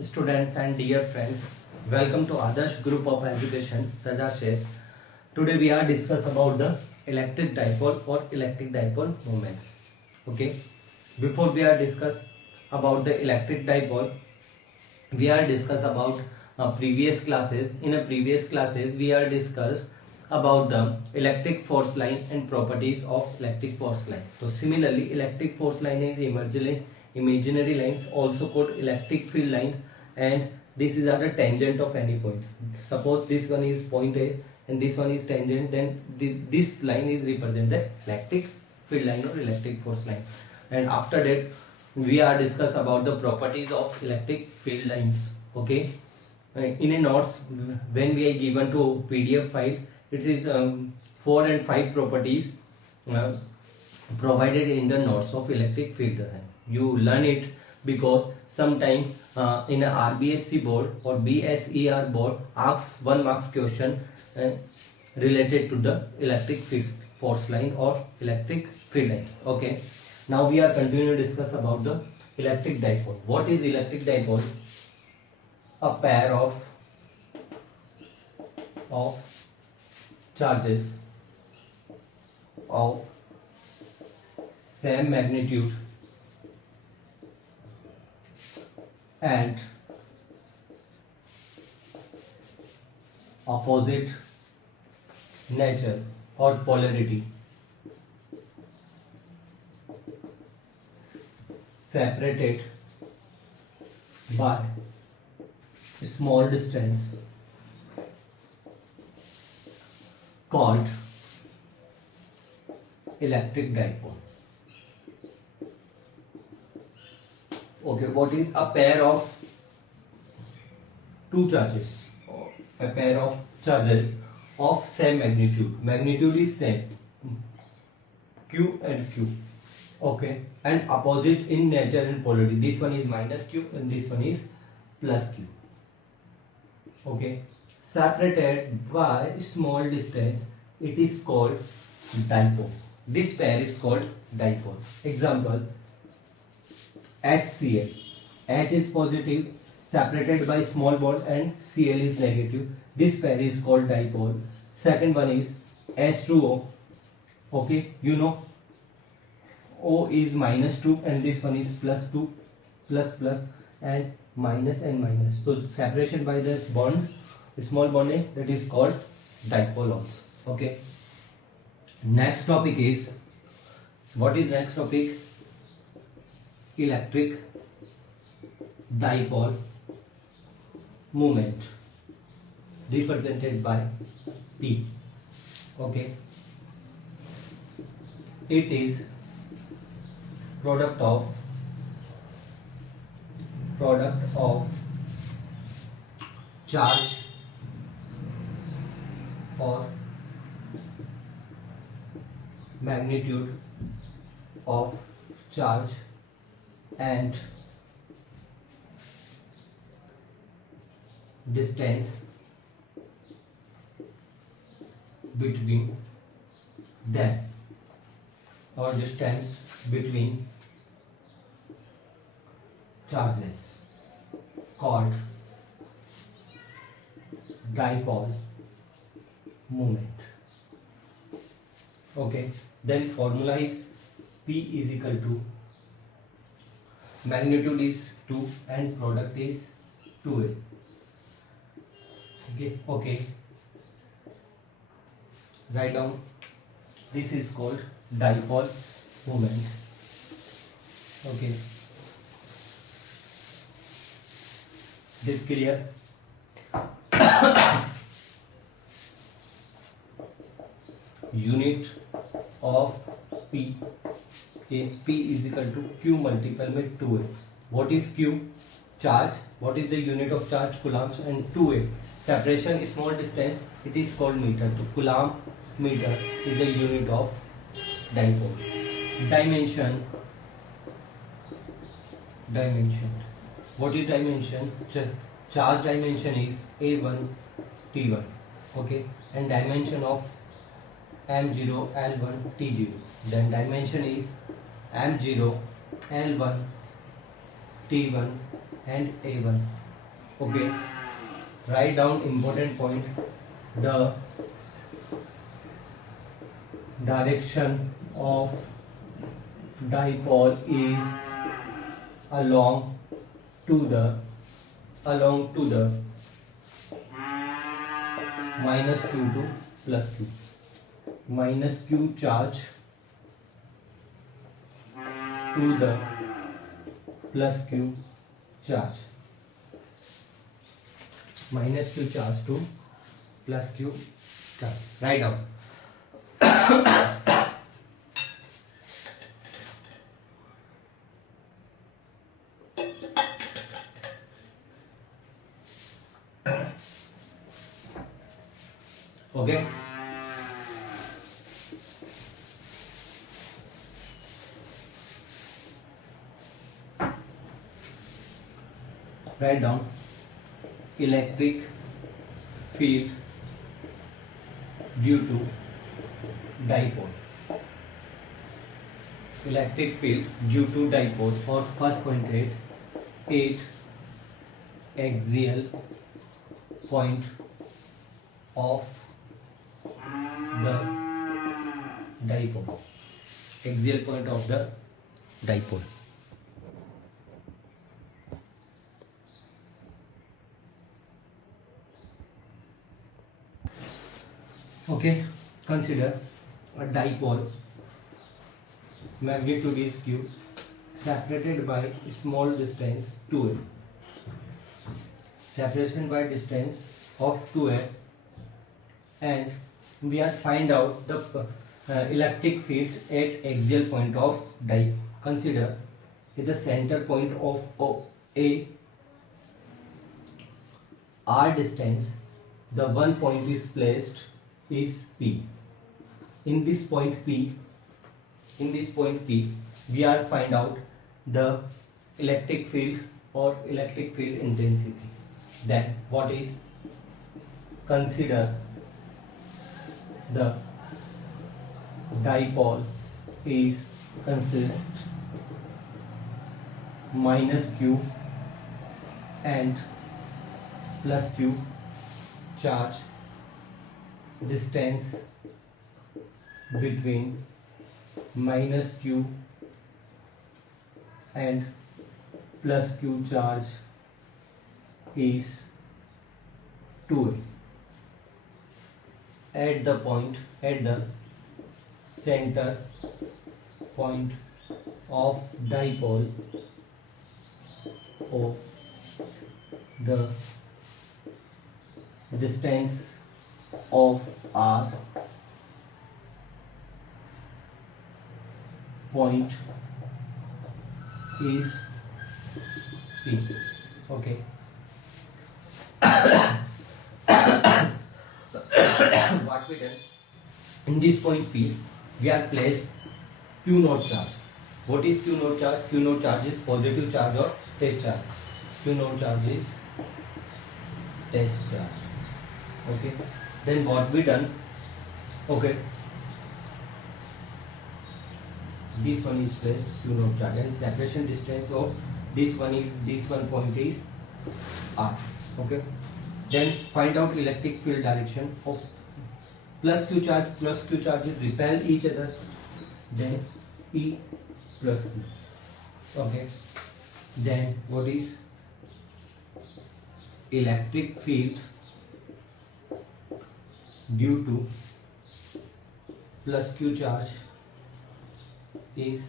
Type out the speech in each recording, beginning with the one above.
Students and dear friends, welcome to Adarsh Group of Education, Sajashir. Today we are discuss about the electric dipole or electric dipole moments. Okay. Before we are discuss about the electric dipole, we are discuss about previous classes. In a previous classes, we are discuss about the electric force line and properties of electric force line. So similarly, electric force line is imaginary lines, also called electric field line, and this is at the tangent of any point. Suppose this one is point A and this one is tangent, then this line is represented electric field line or electric force line. And after that, we are discuss about the properties of electric field lines. Okay. In a notes, when we are given to PDF file, it is 4 and 5 properties uh, provided in the notes of electric field line. You learn it because sometime in a RBSC board or BSER board asks 1 marks question related to the electric fixed force line or electric field line. Okay. Now we are continuing to discuss about the electric dipole. What is electric dipole? A pair of charges of same magnitude and opposite nature or polarity separated by small distance called electric dipole. Okay, what is a pair of two charges? A pair of charges of same magnitude. Magnitude is same, Q and Q. Okay, and opposite in nature and polarity. This one is minus Q and this one is plus Q. Okay, separated by small distance, it is called dipole. This pair is called dipole. Example, HCl. H is positive, separated by small bond, and Cl is negative. This pair is called dipole. Second one is H2O. Okay, you know O is minus 2 and this one is plus 2, plus and minus. So separation by the bond, small bond, that is called dipole also. Okay. Next topic is, what is next topic? Electric dipole moment represented by P. Okay. It is product of charge or magnitude of charge and distance between them, or distance between charges, called dipole moment. Okay, then formula is P is equal to magnitude is 2 and product is 2A. Okay, write down, this is called dipole moment. Okay, this clear? Unit of P is P is equal to Q multiple with 2A. What is Q? Charge. What is the unit of charge? Coulombs. And 2A. Separation is small distance. It is called meter. So coulomb meter is the unit of dipole. Dimension. What is dimension? Charge dimension is A1 T1. Okay, and dimension of M0 L1 T0. Then dimension is M0 L1 T1 and A1. Okay, write down important point. The direction of dipole is along to the minus q to plus q, minus q charge to the plus q charge, minus q charge to plus q charge. Write down. Okay, write down electric field due to dipole. Electric field due to dipole, for first point rate 8 axial point of the dipole, axial point of the dipole. Okay, consider a dipole, magnitude is q, separated by small distance 2a, separation by distance of 2a, and we are find out the electric field at axial point of dipole. Consider at the center point of A, r distance, the one point is placed is P. In this point P, we are find out the electric field or electric field intensity. Then what is? Consider the dipole is consist minus q and plus q charge, distance between minus q and plus q charge is 2a. At the center point of dipole, O, the distance of r point is P. Okay. What we done? In this point P, we are placed Q naught charge. What is Q naught charge? Q naught charge is positive charge or test charge. Q naught charge is test charge. Okay. Then what we done? Okay. This one is placed Q naught charge, and separation distance of this one point is R. Okay. Then find out electric field direction of plus Q charges repel each other, then E plus Q. Okay. Then what is electric field due to plus Q charge is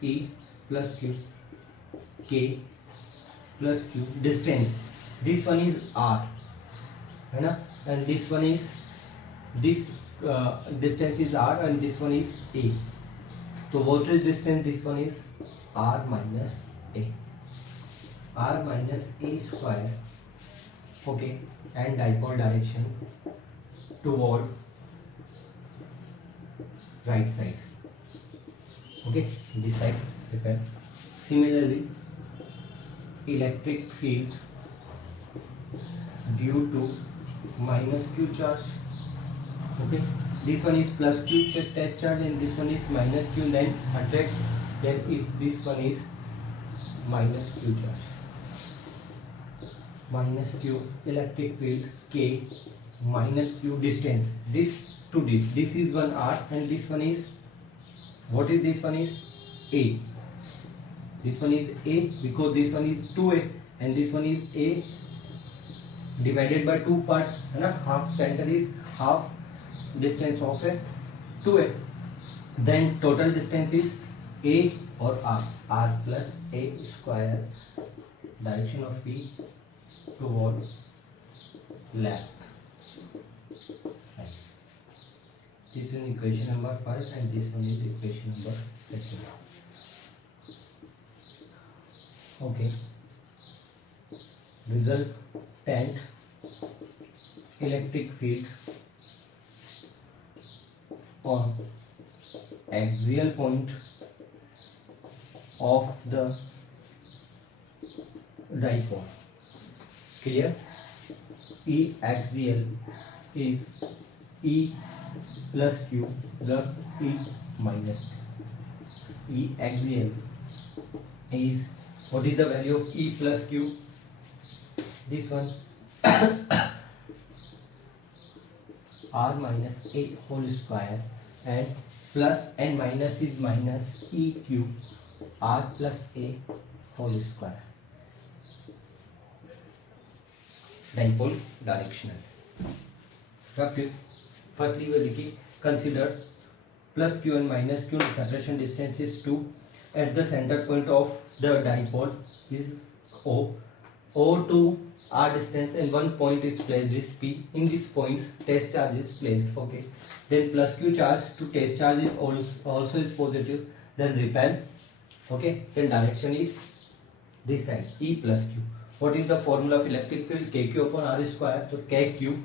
E plus Q, K plus Q. Distance, this one is R, है ना, and this one is distance is R and this one is A. So what is distance? This one is R minus A. R minus A square. Okay, and dipole direction toward right side. Okay, this side prepare. Similarly, electric field due to minus Q charge. Okay, this one is plus q test charge and this one is minus q, then attract, then if this one is minus q charge, minus q electric field k, minus q distance, this to this is one r and this one is, what is this one is a, this one is a because this one is 2a and this one is a divided by 2 parts, है ना, half center is half distance of a 2a, then total distance is a or r plus a square, direction of p towards left. This is equation number 1 and this one is equation number 2. Okay. Resultant electric field on axial point of the dipole. Clear? E axial is E plus Q plus E minus Q. E axial is, what is the value of E plus Q? This one r minus a whole square, and plus and minus is minus EQ r plus a whole square. Dipole directional. Firstly we will consider plus q and minus q, separation distance is 2. At the center point of the dipole is O. O to r distance and one point is placed, is P. In this point test charge is placed. Okay. Then plus q charge to test charge is also is positive. Then repel. Okay. Then direction is this side, E plus Q. What is the formula of electric field? KQ upon R square. So KQ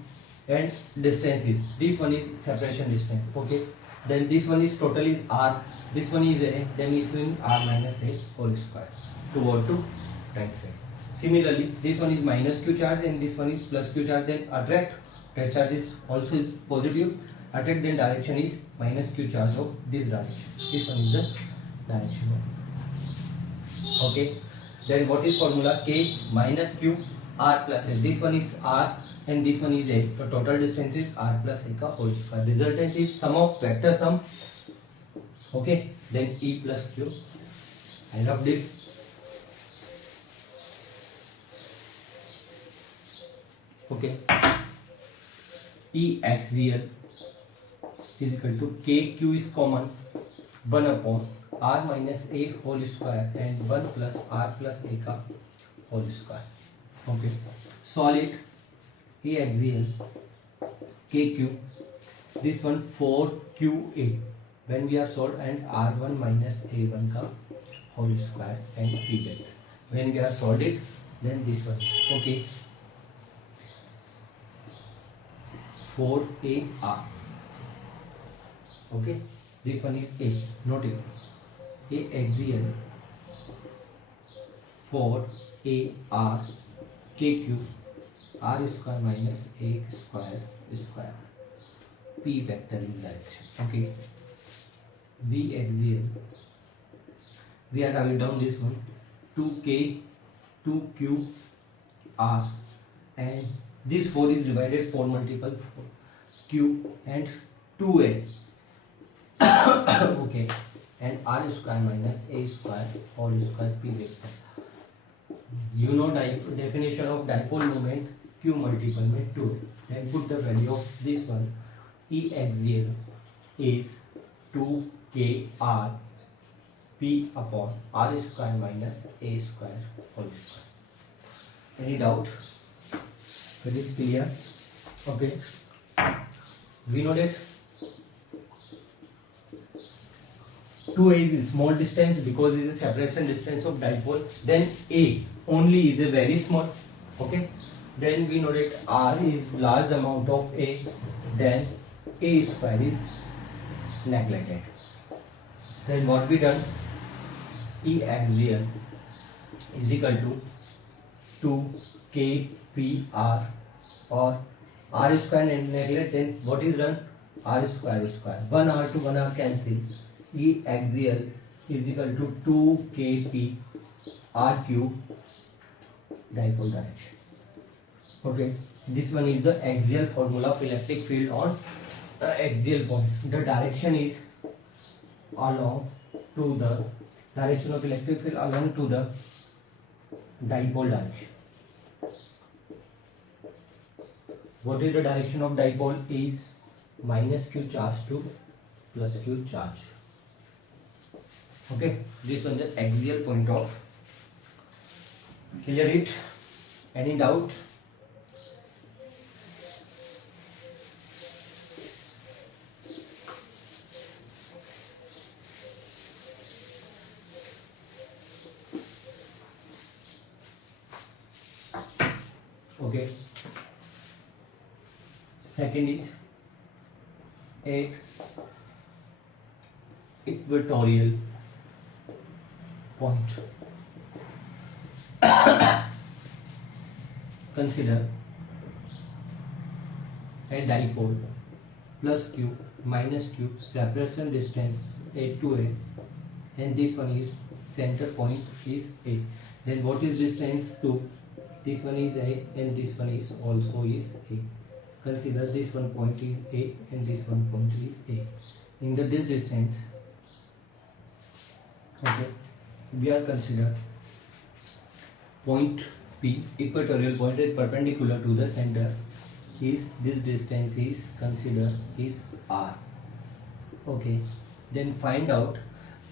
and distance is, this one is separation distance. Okay. Then this one is total is R. This one is A. Then is in R minus A whole square toward to right side. Similarly, this one is minus q charge and this one is plus q charge. Then attract, test charge is also is positive. Attract, then direction is minus q charge of this direction. This one is the direction. Okay. Then what is formula? K minus q r plus a. This one is r and this one is a. So total distance is r plus a ka whole square. Resultant is sum of vector sum. Okay. Then E plus q. I love this. Okay. E axial is equal to KQ is common 1 upon r minus a whole square and 1 plus r plus a ka whole square. Okay. Solid E axial KQ, this one 4QA when we are solved, and r1 minus a1 ka whole square and P vector. When we are solved it, then this one. Okay. 4AR. Okay, this one is A. Note it. A axial 4AR KQ R square minus A square square P vector in direction. Okay. B axial, we are writing down this one 2K 2QR, and this 4 is divided 4 multiple 4 Q and 2A. Okay, and R square minus A square whole square P vector. You know definition of dipole moment, Q multiple में 2. Then put the value of this one. E axial is 2KR P upon R square minus A square whole square. Any doubt? It is clear. Okay. We know that 2A is small distance because it is a separation distance of dipole. Then A only is a very small. Okay. Then we know that R is large amount of A. Then A square is neglected. Then what we done? E axial is equal to 2KPR or R square and neglect. Then what is done? r square square 1r to 1r cancel, E axial is equal to 2kp r cube dipole direction. Okay, this one is the axial formula of electric field on axial point. The direction is along to the direction of electric field along to the dipole direction. What is the direction of dipole? Is minus q charge to plus q charge. Okay, this one is the axial point of. Clear it? Any doubt? Okay. Second is at equatorial point. Consider a dipole plus q minus q, separation distance a to a, and this one is center point is a. Then what is distance to? This one is a and this one is also is a. Consider this one point is a and this one point is a. In the this distance, okay, we are consider point P, equatorial point is perpendicular to the center, is this distance is considered is r. Okay, then find out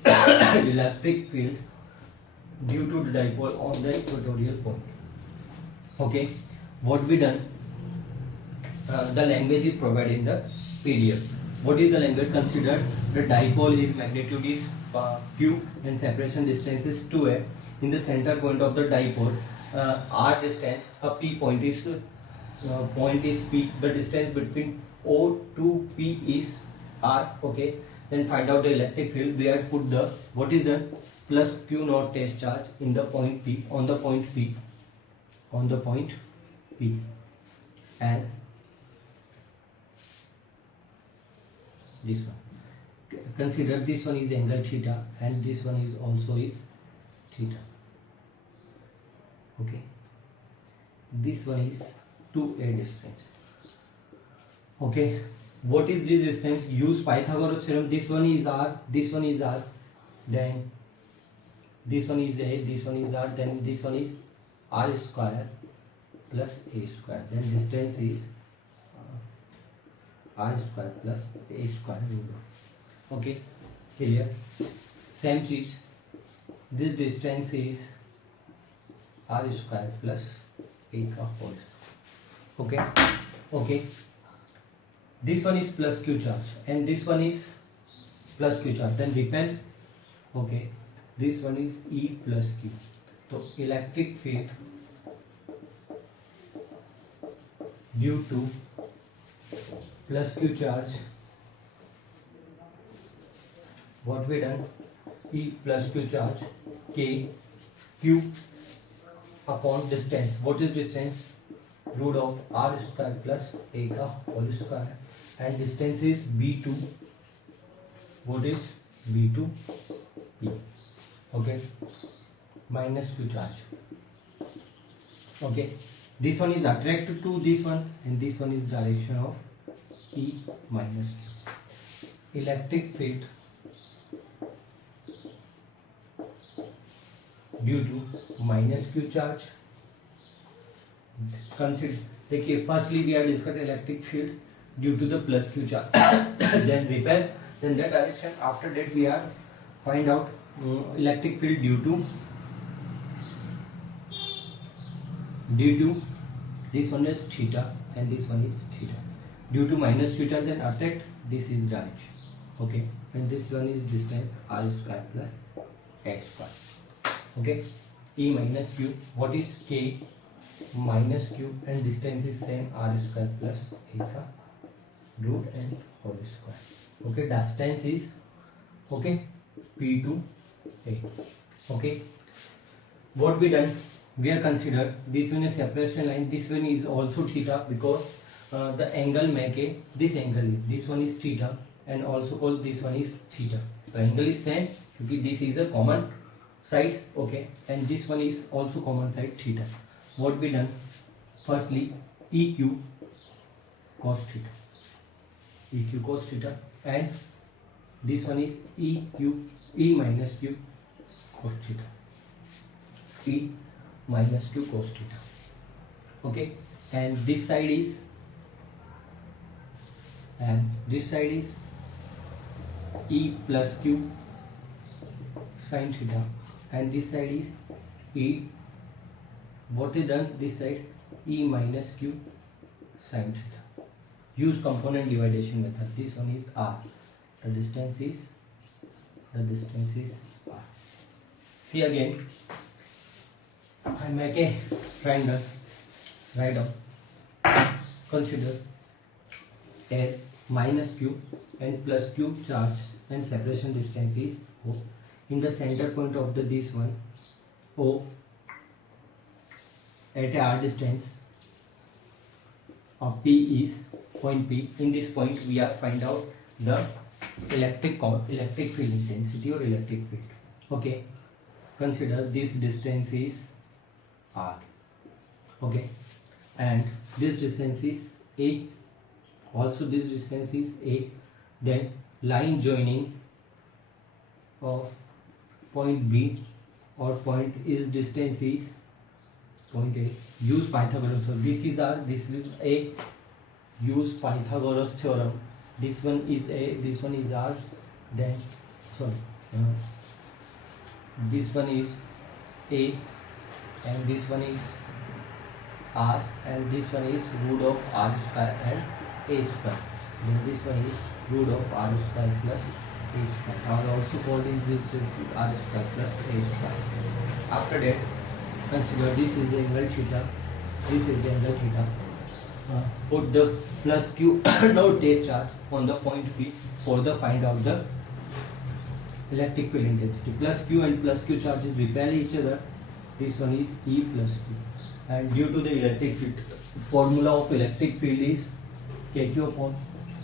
electric field due to the dipole on the equatorial point. Okay, what we done? The language is provided in the PDF. What is the language? Considered the dipole is magnitude is q and separation distance is 2a. In the center point of the dipole, r distance, a p point is p. The distance between O to p is r. Okay, then find out the electric field. We have put the what is the plus q naught test charge in the point P, on the point P, on the point P, and this one. Consider this one is angle theta and this one is also is theta. Okay, this one is 2a distance. Okay, what is this distance? Use Pythagoras theorem. This one is r, this one is r, then this one is a, this one is r, then this one is r square plus a square. Then distance is r square plus a square. Okay, clear? Same cheese. This distance is r square plus a का whole. Okay, okay. This one is plus q charge and this one is plus q charge. Then repel. Okay, this one is E plus q. So electric field due to plus q charge, what we done? E plus q charge k q upon distance. What is distance? Root of r square plus a का whole square, and distance is b2. What is b2? P. Okay, minus q charge. Okay, this one is attracted to this one and this one is direction of E minus q. Electric field due to minus q charge. Consider, देखिए, firstly we are discussed electric field due to the plus q charge. Then repel, then that direction. After that we are find out electric field due to this one is theta and this one is theta. Due to minus q charge, then attract, this is direction. Okay, and this one is distance r square plus x square. Okay, E minus q. What is k? Minus q, and distance is same r square plus a का root and whole square. Okay, distance is okay p to a. Okay, what we done? We are considered this one is separation line. This one is also theta because the angle make a, this angle is, this one is theta, and also called this one is theta. The angle is same because this is a common side, okay, and this one is also common side theta. What we done? Firstly, EQ cos theta, EQ cos theta, and this one is EQ, E minus Q cos theta, E minus Q cos theta, okay, and this side is, E plus Q sin theta, and this side is E, what is done this side, E minus Q sin theta. Use component dividation method. This one is R, the distance is R. See again, I make a triangle, write down, consider a minus Q and plus Q charge and separation distance is O. In the center point of the this one O, at R distance of P is point P. In this point we are find out the electric field intensity or electric field. Okay, consider this distance is R, okay, and this distance is A, also this distance is A. Then line joining of point B or point is distance is point A. Use Pythagoras. So this is R, this is A. Use Pythagoras theorem. This one is A, this one is R. Then this one is A, and this one is R, and this one is root of R square and A square. Then this one is root of R square plus A square, or also called in this R square plus A square. After that, consider this is angle theta, this is angle theta. Put the plus Q node test charge on the point P for the find out the electric field intensity. Plus Q and plus Q charges repel each other. This one is E plus Q, and due to the electric field, formula of electric field is KQ upon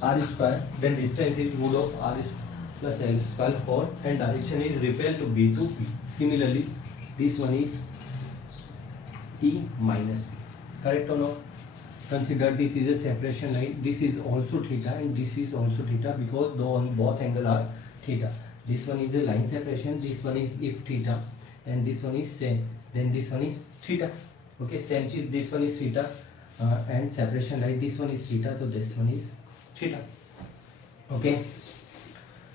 R square. Then distance is root of R plus L square for, and direction is repel to B to P. Similarly, this one is E minus P. Correct or not? Consider this is a separation line. This is also theta and this is also theta because both angles are theta. This one is a line separation. This one is if theta, and this one is same. Then this one is theta. Okay, same cheese. This one is theta and separation line. This one is theta, so this one is theta. Okay.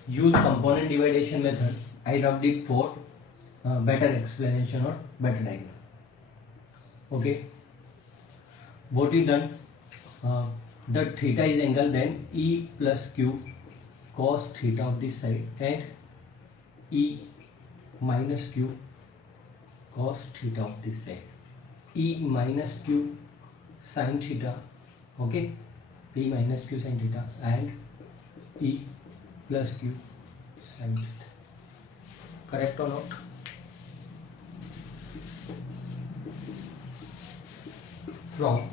Use component dividation method. I rubbed it for better explanation or better diagram. Okay. What is done? The theta is angle, then E plus Q cos theta of this side and E minus Q cos theta of this side. E minus Q sin theta, okay, E minus Q sin theta, and E plus Q sin theta. Correct or not? From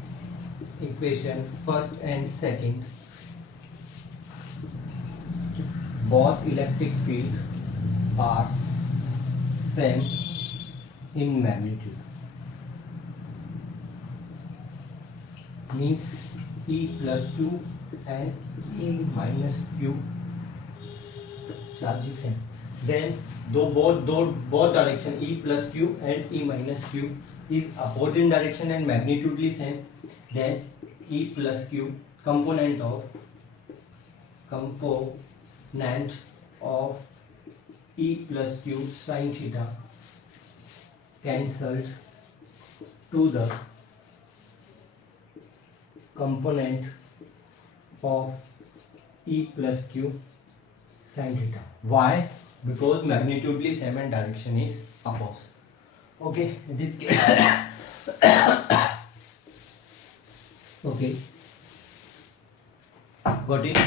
equation first and second, both electric field are same in magnitude. Means E plus Q and E minus Q charge is same. Then both direction E plus Q and E minus Q is opposite direction and magnitudely same. Then E plus Q component of E plus Q sin theta cancelled to the component of E plus Q sin theta. Why? Because magnitudely same and direction is opposite. Okay, this okay, got it?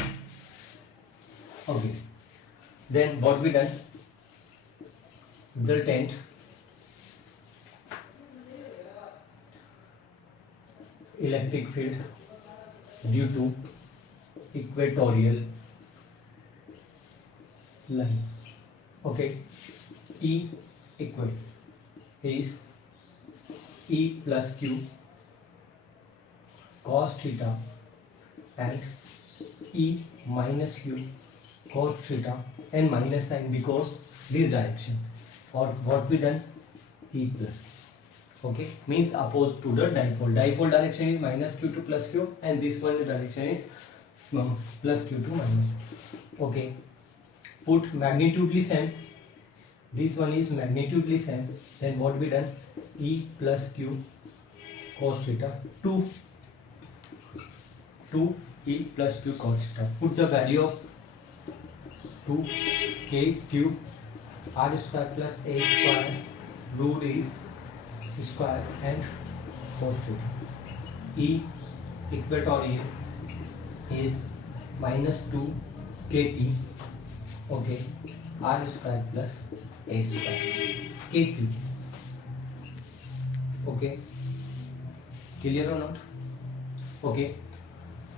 Okay, then what we done? Resultant electric field due to equatorial line. Okay, E equate is E plus Q cos theta and E minus Q cos theta and minus sign because this direction, or what we done, E plus. Okay, means opposed to the dipole. Dipole direction is minus Q to plus Q and this one direction is plus Q to minus. Okay, put magnitudely same. This one is magnitudely same. Then what we done, E plus Q cos theta to E plus Q cos theta. Put the value of 2 K Q R square plus A square root is square and cos theta. E equatorial is minus 2 KT. Okay, R square plus A square KQ. Okay, clear or not? Okay,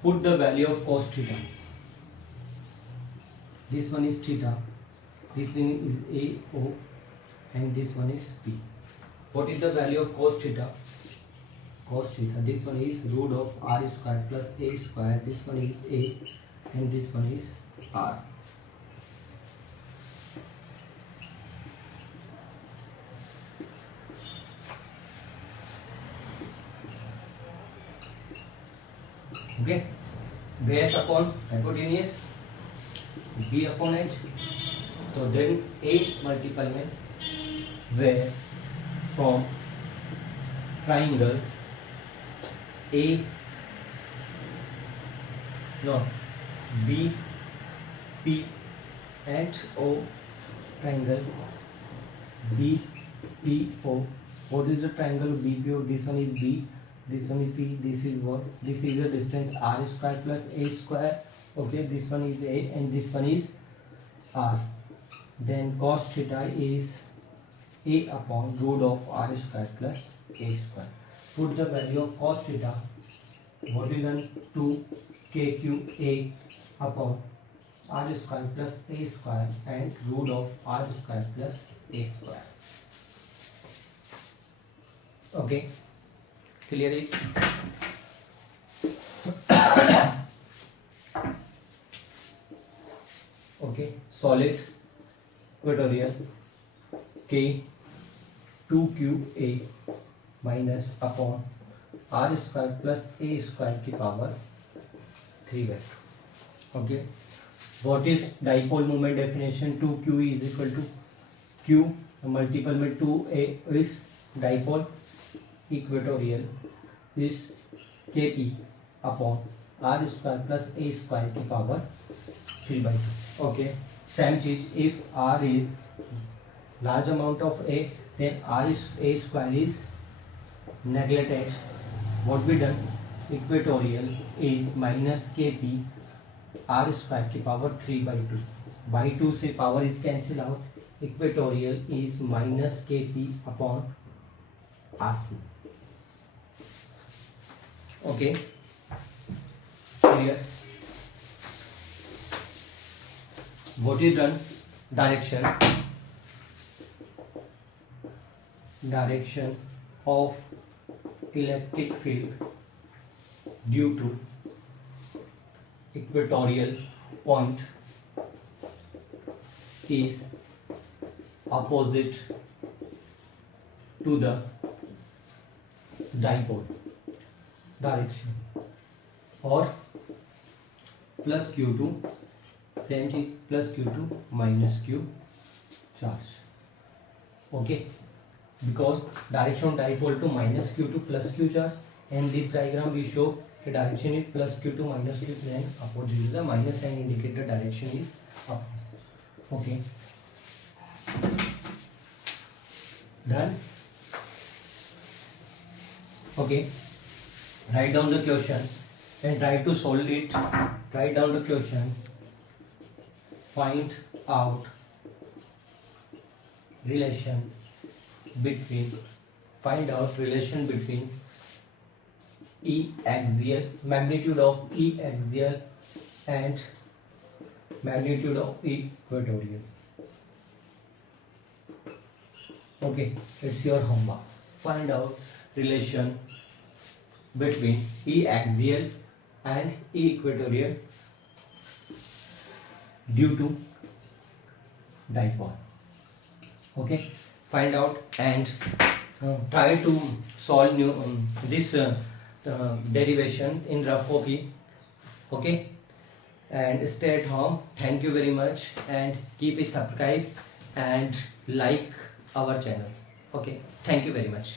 put the value of cos theta. This one is theta, this one is A O and this one is P. What is the value of cos theta? Cos theta, this one is root of R square plus A square, this one is A and this one is R. Okay, base upon hypotenuse, B upon H. So then A multiple में where from triangle A no B P H O triangle B P O. What is the triangle B P O? This one is B, this one is P, this is what? This is the distance R square plus A square. Okay, this one is A and this one is R. Then cos theta is A upon root of R square plus A square. Put the value of cos theta. What is done? 2 KQA upon R square plus A square and root of R square plus A square. Okay, clear it? Okay, solid equatorial K 2QA minus upon R square plus A square की power 3 vector. Okay, what is dipole moment definition? 2Q is equal to Q multiple में 2A is dipole, equatorial is KP upon R square plus A square की power 3/2. Okay, same चीज, if R is large amount of A, then R is A square is neglected. What we done? Equatorial is minus KP R square की power 3/2. By 2 से power is cancel out. Equatorial is minus KP upon R2. Okay, clear? What is done? Direction of electric field due to equatorial point is opposite to the dipole direction, or plus Q2 same thing, plus Q2 minus Q charge. Okay, because direction of dipole to minus Q2 plus Q charge, and this diagram we show the direction is plus Q2 minus Q, then upward is the minus sign indicate the direction is up. Okay, done. Okay, write down the question and try to solve it. Write down the question. Find out relation between E axial, magnitude of E axial and magnitude of E equatorial. Okay, it's your homework. Find out relation between E axial and E equatorial due to dipole. Okay, find out and try to solve this derivation in rough copy. Okay, and stay at home. Thank you very much, and keep it subscribe and like our channel. Okay, thank you very much.